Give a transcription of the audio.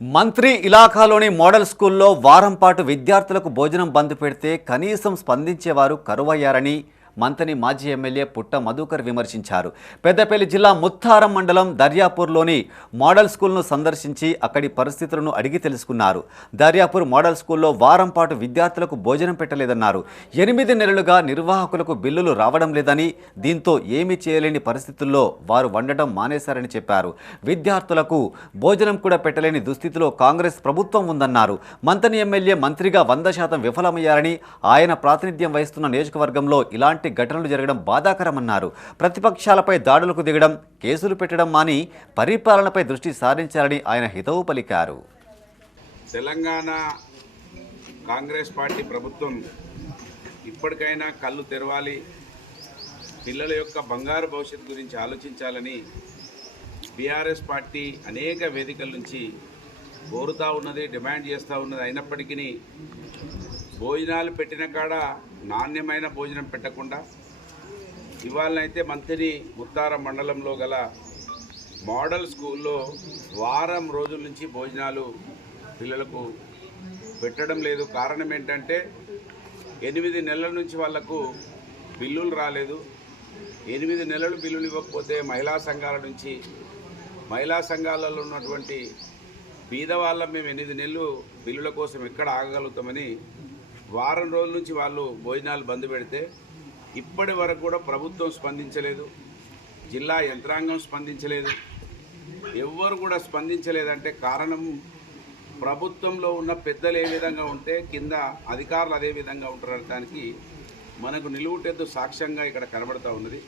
మంత్రి ఇలాఖాలోని మోడల్ స్కూల్లో వారం పాటు విద్యార్థులకు భోజనం బంద్ పెడితే కనీసం స్పందించేవారు కరువయ్యారని మంతని మాజీ ఎమ్మెల్యే పుట్ట మధుకర్ విమర్శించారు. పెద్దపల్లి జిల్లా ముత్తారం మండలం దర్యాపూర్లోని మోడల్ స్కూల్ను సందర్శించి అక్కడి పరిస్థితులను అడిగి తెలుసుకున్నారు. దర్యాపూర్ మోడల్ స్కూల్లో వారం పాటు విద్యార్థులకు భోజనం పెట్టలేదన్నారు. 8 నెలలుగా నిర్వాహకులకు బిల్లులు రావడం లేదని, దీంతో ఏమీ చేయలేని పరిస్థితుల్లో వారు వండటం మానేశారని చెప్పారు. విద్యార్థులకు భోజనం కూడా పెట్టలేని దుస్థితిలో కాంగ్రెస్ ప్రభుత్వం ఉందన్నారు. మంతని ఎమ్మెల్యే మంత్రిగా 100% విఫలమయ్యారని, ఆయన ప్రాతినిధ్యం వహిస్తున్న నియోజకవర్గంలో ఇలాంటి ఘటనలు జరగడం బాధాకరమన్నారు. ప్రతిపక్షాలపై దాడులకు దిగడం, కేసులు పెట్టడం మాని పరిపాలనపై దృష్టి సారించాలని ఆయన హితవు పలికారు. తెలంగాణ కాంగ్రెస్ పార్టీ ప్రభుత్వం ఇప్పటికైనా కళ్ళు తెరవాలి, పిల్లల యొక్క బంగారు భవిష్యత్తు గురించి ఆలోచించాలని బీఆర్ఎస్ పార్టీ అనేక వేదికల నుంచి కోరుతూ ఉన్నది, డిమాండ్ చేస్తూ ఉన్నది. అయినప్పటికీ భోజనాలు పెట్టిన కాడ నాణ్యమైన భోజనం పెట్టకుండా ఇవాళనైతే మంత్రి ముత్తారం మండలంలో గల మోడల్ స్కూల్లో వారం రోజుల నుంచి భోజనాలు పిల్లలకు పెట్టడం లేదు. కారణం ఏంటంటే 8 నెలల నుంచి వాళ్లకు బిల్లులు రాలేదు. 8 నెలలు బిల్లులు ఇవ్వకపోతే మహిళా సంఘాలలో ఉన్నటువంటి బీదవాళ్ళ మేము 8 నెలలు బిల్లుల కోసం ఎక్కడ ఆగగలుగుతామని వారం రోజుల నుంచి వాళ్ళు భోజనాలు బంద్ పెడితే ఇప్పటి వరకు కూడా ప్రభుత్వం స్పందించలేదు, జిల్లా యంత్రాంగం స్పందించలేదు, ఎవ్వరు కూడా స్పందించలేదంటే కారణం ప్రభుత్వంలో ఉన్న పెద్దలు ఏ విధంగా ఉంటే కింద అధికారులు అదే విధంగా ఉంటారనడానికి మనకు నిలువుటెద్దు సాక్ష్యంగా ఇక్కడ కనబడుతూ ఉన్నది.